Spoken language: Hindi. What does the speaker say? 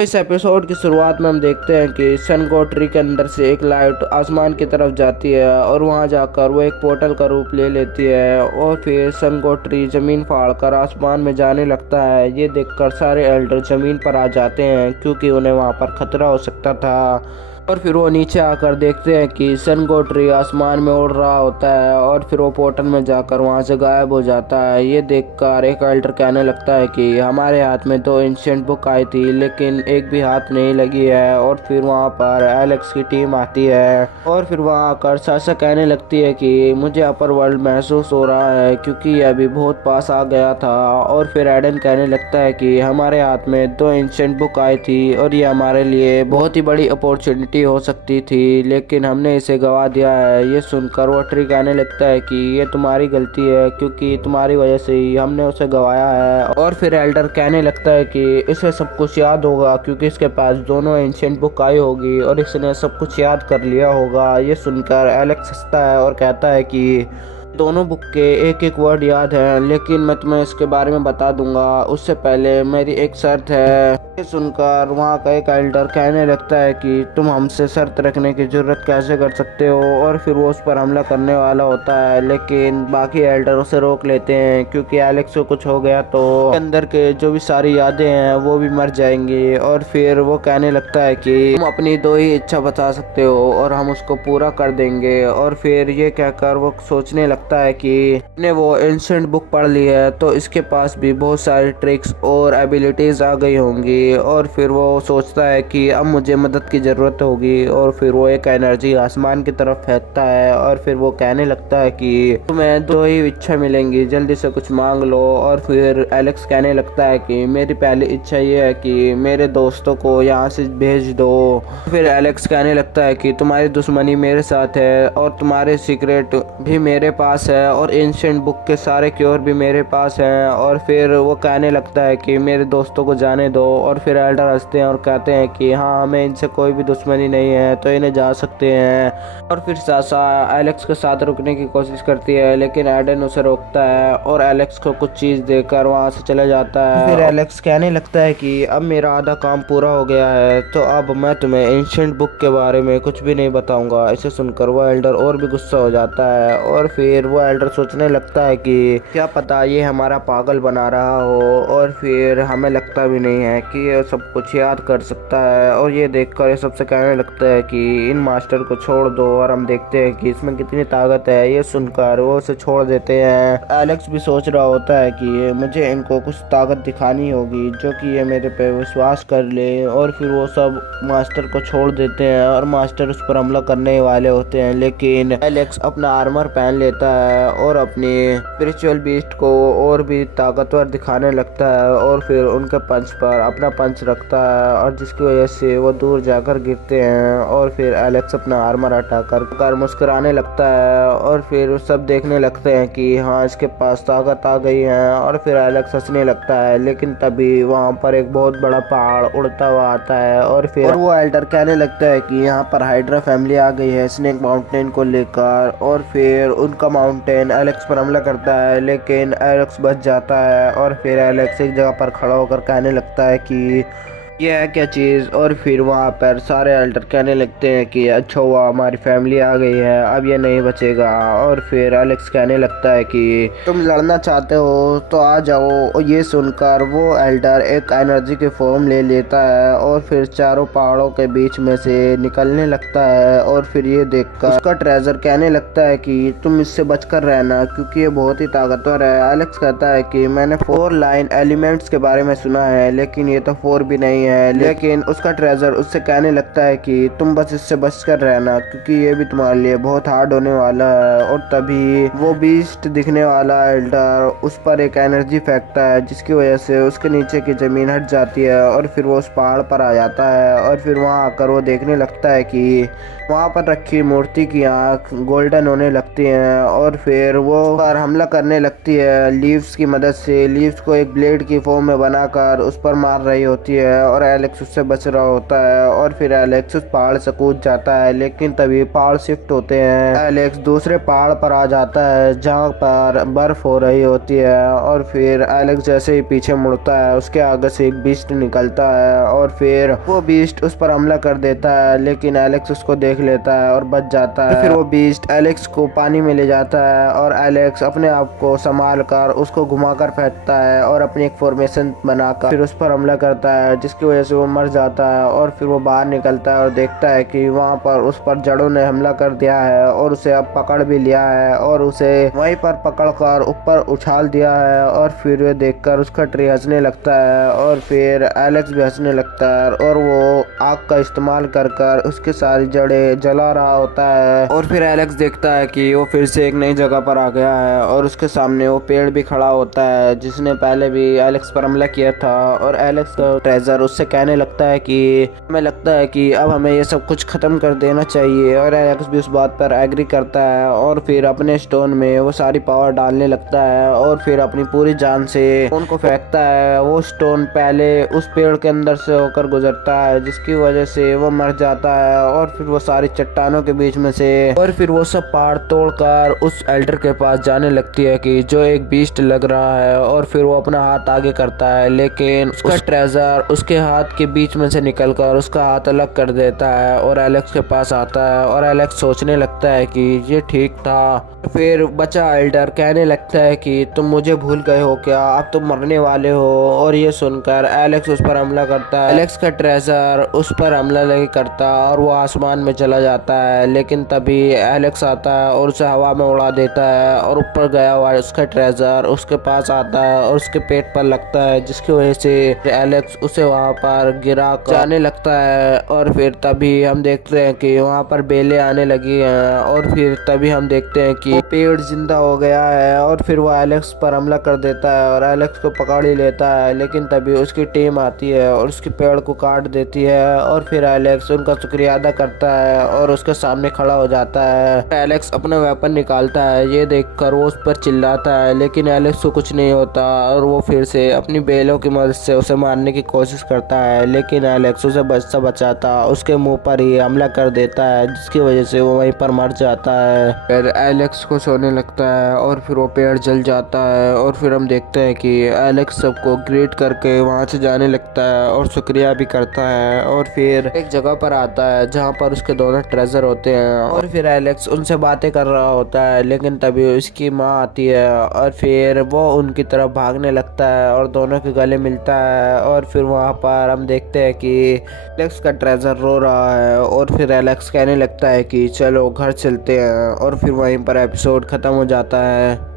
इस एपिसोड की शुरुआत में हम देखते हैं कि सन गोट्री के अंदर से एक लाइट आसमान की तरफ जाती है और वहां जाकर वो एक पोर्टल का रूप ले लेती है और फिर सन गोट्री जमीन फाड़कर आसमान में जाने लगता है। ये देखकर सारे एल्डर जमीन पर आ जाते हैं क्योंकि उन्हें वहां पर खतरा हो सकता था। और फिर वो नीचे आकर देखते हैं कि सन गोट्री आसमान में उड़ रहा होता है और फिर वो पोर्टल में जाकर वहां से गायब हो जाता है। ये देखकर एक एल्डर कहने लगता है कि हमारे हाथ में तो एंशिएंट बुक आई थी लेकिन एक भी हाथ नहीं लगी है। और फिर वहां पर एलेक्स की टीम आती है और फिर वहां आकर साशा कहने लगती है कि मुझे अपर वर्ल्ड महसूस हो रहा है क्योंकि ये अभी बहुत पास आ गया था। और फिर एडन कहने लगता है कि हमारे हाथ में दो एंशिएंट बुक आई थी और ये हमारे लिए बहुत ही बड़ी अपॉर्चुनिटी हो सकती थी लेकिन हमने इसे गवा दिया है। ये सुनकर वो ट्री कहने लगता है कि ये तुम्हारी गलती है क्योंकि तुम्हारी वजह से ही हमने उसे गवाया है। और फिर एल्डर कहने लगता है कि इसे सब कुछ याद होगा क्योंकि इसके पास दोनों एंशिएंट बुक आई होगी और इसने सब कुछ याद कर लिया होगा। ये सुनकर एलेक्स हंसता है और कहता है कि दोनों बुक के एक एक वर्ड याद है लेकिन मैं तुम्हें इसके बारे में बता दूंगा, उससे पहले मेरी एक शर्त है। ये सुनकर वहाँ का एक एल्डर कहने लगता है कि तुम हमसे शर्त रखने की जरूरत कैसे कर सकते हो। और फिर वो उस पर हमला करने वाला होता है लेकिन बाकी एल्डर उसे रोक लेते हैं क्योंकि एलेक्स को कुछ हो गया तो अंदर के जो भी सारी यादें हैं वो भी मर जाएंगी। और फिर वो कहने लगता है कि तुम अपनी दो ही इच्छा बता सकते हो और हम उसको पूरा कर देंगे। और फिर ये कहकर वो सोचने लगता है कि ने वो एंशिएंट बुक पढ़ ली है तो इसके पास भी बहुत सारी ट्रिक्स और एबिलिटीज आ गई होंगी। और फिर वो सोचता है कि अब मुझे मदद की ज़रूरत होगी और फिर वो एक एनर्जी आसमान की तरफ फेंकता है और फिर वो कहने लगता है कि तुम्हें दो ही इच्छा मिलेंगी, जल्दी से कुछ मांग लो। और फिर एलेक्स कहने लगता है कि मेरी पहली इच्छा ये है कि मेरे दोस्तों को यहाँ से भेज दो। फिर एलेक्स कहने लगता है कि तुम्हारी दुश्मनी मेरे साथ है और तुम्हारे सीक्रेट भी मेरे पास है और एंशिएंट बुक के सारे क्योर भी मेरे पास हैं। और फिर वो कहने लगता है कि मेरे दोस्तों को जाने दो। और फिर एल्डर हंसते हैं और कहते हैं कि हाँ, हमें इनसे कोई भी दुश्मनी नहीं है तो इन्हें जा सकते हैं। और फिर साशा एलेक्स के साथ रुकने की कोशिश करती है लेकिन एडन उसे रोकता है और एलेक्स को कुछ चीज़ देकर वहाँ से चला जाता है। फिर एलेक्स कहने लगता है कि अब मेरा आधा काम पूरा हो गया है तो अब मैं तुम्हें एंशिएंट बुक के बारे में कुछ भी नहीं बताऊंगा। इसे सुनकर वो एल्डर और भी गुस्सा हो जाता है और फिर वो एल्डर सोचने लगता है कि क्या पता ये हमारा पागल बना रहा हो। और फिर हमें लगता भी नहीं है कि ये सब कुछ याद कर सकता है। और ये देखकर ये सबसे कहने लगता है कि इन मास्टर को छोड़ दो और हम देखते हैं कि इसमें कितनी ताकत है। ये सुनकर वो उसे छोड़ देते हैं। एलेक्स भी सोच रहा होता है कि मुझे इनको कुछ ताकत दिखानी होगी जो कि ये मेरे पे विश्वास कर ले। और फिर वो सब मास्टर को छोड़ देते हैं और मास्टर उस पर हमला करने वाले होते हैं लेकिन एलेक्स अपना आर्मर पहन लेता है और अपनी स्पिरिचुअल बीस्ट को और भी ताकतवर दिखाने लगता है और फिर उनके पंच पर अपना पंच रखता है और जिसकी वजह से वो दूर जाकर गिरते हैं। और फिर एलेक्स अपना आर्मर हटाकर मुस्कुराने लगता है और फिर सब देखने लगते हैं कि हाँ, इसके पास ताकत आ गई है। और फिर एलेक्स हंसने लगता है लेकिन तभी वहाँ पर एक बहुत बड़ा पहाड़ उड़ता हुआ आता है और फिर वो एल्डर कहने लगता है कि यहाँ पर हाइड्रा फैमिली आ गई है स्नेक माउंटेन को लेकर। और फिर उनका माउंटेन एलेक्स पर हमला करता है लेकिन एलेक्स बच जाता है। और फिर एलेक्स एक जगह पर खड़ा होकर कहने लगता है कि ये है क्या चीज़। और फिर वहाँ पर सारे एल्डर कहने लगते हैं कि अच्छा हुआ हमारी फैमिली आ गई है, अब ये नहीं बचेगा। और फिर एलेक्स कहने लगता है कि तुम लड़ना चाहते हो तो आ जाओ। और ये सुनकर वो एल्डर एक एनर्जी के फॉर्म ले लेता है और फिर चारों पहाड़ों के बीच में से निकलने लगता है। और फिर ये देखकर उसका ट्रेजर कहने लगता है कि तुम इससे बचकर रहना क्योंकि ये बहुत ही ताकतवर है। एलेक्स कहता है कि मैंने 4 लाइन एलिमेंट्स के बारे में सुना है लेकिन ये तो 4 भी नहीं है। लेकिन उसका ट्रेजर उससे कहने लगता है कि तुम बस इससे बचकर रहना क्योंकि ये भी तुम्हारे लिए बहुत हार्ड होने वाला है। और तभी वो बीस्ट दिखने वाला एल्डर उस पर एक एनर्जी फेंकता है जिसकी वजह से उसके नीचे की जमीन हट जाती है और फिर वो उस पहाड़ पर आ जाता है। और फिर वहाँ आकर वो देखने लगता है कि वहाँ पर रखी मूर्ति की आँख गोल्डन होने लगती है और फिर वो पर हमला करने लगती है लीव्स की मदद से। लीव्स को एक ब्लेड की फॉर्म में बनाकर उस पर मार रही होती है और एलेक्स उससे बच रहा होता है और फिर एलेक्स उस पहाड़ से कूद जाता है, लेकिन तभी पहाड़ शिफ्ट होते हैं। एलेक्स दूसरे पहाड़ पर आ जाता है जहाँ पर बर्फ हो रही होती है और फिर एलेक्स जैसे ही पीछे मुड़ता है उसके आगे से एक बीस्ट निकलता है और फिर वो बीस्ट उस पर हमला कर देता है, लेकिन एलेक्स उसको देख लेता है और बच जाता है। फिर वो बीस्ट एलेक्स को पानी में ले जाता है और एलेक्स अपने आप को संभाल कर उसको घुमाकर फेंकता है और अपनी एक फॉर्मेशन बनाकर फिर उस पर हमला करता है, जिसकी वजह से वो मर जाता है। और फिर वो बाहर निकलता है और देखता है कि वहाँ पर उस पर जड़ों ने हमला कर दिया है और उसे अब पकड़ भी लिया है और उसे वहीं पर पकड़कर ऊपर उछाल दिया है। और फिर वे देखकर उसका ट्री हंसने लगता है और फिर एलेक्स भी हंसने लगता है और वो आग का इस्तेमाल कर कर उसकी सारी जड़ें जला रहा होता है। और फिर एलेक्स देखता है कि वो फिर से एक नई जगह पर आ गया है और उसके सामने वो पेड़ भी खड़ा होता है जिसने पहले भी एलेक्स पर हमला किया था। और एलेक्स का ट्रेजर उससे कहने लगता है कि हमें लगता है कि अब हमें ये सब कुछ खत्म कर देना चाहिए और एलेक्स भी उस बात पर एग्री करता है और फिर अपने स्टोन में वो सारी पावर डालने लगता है और फिर अपनी पूरी जान से उनको फेंकता है। वो स्टोन पहले उस पेड़ के अंदर से होकर गुजरता है, जिसकी वजह से वो मर जाता है और फिर वो सारी चट्टानों के बीच में से और फिर वो सब पहाड़ तोड़कर उस एल्डर के पास जाने लगती है कि जो एक बीस्ट लग रहा है। और फिर वो अपना हाथ आगे करता है, लेकिन उसका ट्रेजर उसके हाथ के बीच में से निकलकर उसका हाथ अलग कर देता है और एलेक्स के पास आता है और एलेक्स सोचने लगता है कि ये ठीक था। फिर बचा एल्डर कहने लगता है कि तुम मुझे भूल गए हो क्या, अब तुम मरने वाले हो। और ये सुनकर एलेक्स उस पर हमला करता है। एलेक्स का ट्रेजर उस पर हमला नहीं करता और वो आसमान में चला जाता है, लेकिन तभी एलेक्स आता है और उसे हवा में उड़ा देता है और ऊपर गया हुआ उसका ट्रेजर उसके पास आता है और उसके पेट पर लगता है, जिसकी वजह से एलेक्स उसे वहाँ पर गिरा जाने लगता है। और फिर तभी हम देखते हैं कि वहाँ पर बेलें आने लगी हैं और फिर तभी हम देखते हैं कि पेड़ जिंदा हो गया है और फिर वो एलेक्स पर हमला कर देता है और एलेक्स को पकड़ ही लेता है, लेकिन तभी उसकी टीम आती है और उसके पेड़ को काट देती है और फिर एलेक्स उनका शुक्रिया अदा करता है और उसके सामने खड़ा हो जाता है। एलेक्स अपना वेपन निकालता है, ये देखकर वो उस पर चिल्लाता है, लेकिन एलेक्स को कुछ नहीं होता और वो फिर से अपनी बेलों की मदद से उसे मारने की कोशिश करता है, लेकिन एलेक्स उसे बचाता उसके मुंह पर ही हमला कर देता है, जिसकी वजह से वो वहीं पर मर जाता है। फिर एलेक्स को सोने लगता है और फिर वो पेड़ जल जाता है और फिर हम देखते हैं कि एलेक्स सबको ग्रीट करके वहाँ से जाने लगता है और शुक्रिया भी करता है और फिर एक जगह पर आता है जहाँ पर उसके दोनों ट्रेजर होते हैं और फिर एलेक्स उनसे बातें कर रहा होता है, लेकिन तभी उसकी माँ आती है और फिर वो उनकी तरफ भागने लगता है और दोनों के गले मिलता है। और फिर वहाँ पर हम देखते हैं कि एलेक्स का ट्रेजर रो रहा है और फिर एलेक्स कहने लगता है कि चलो घर चलते हैं और फिर वहीं पर एपिसोड खत्म हो जाता है।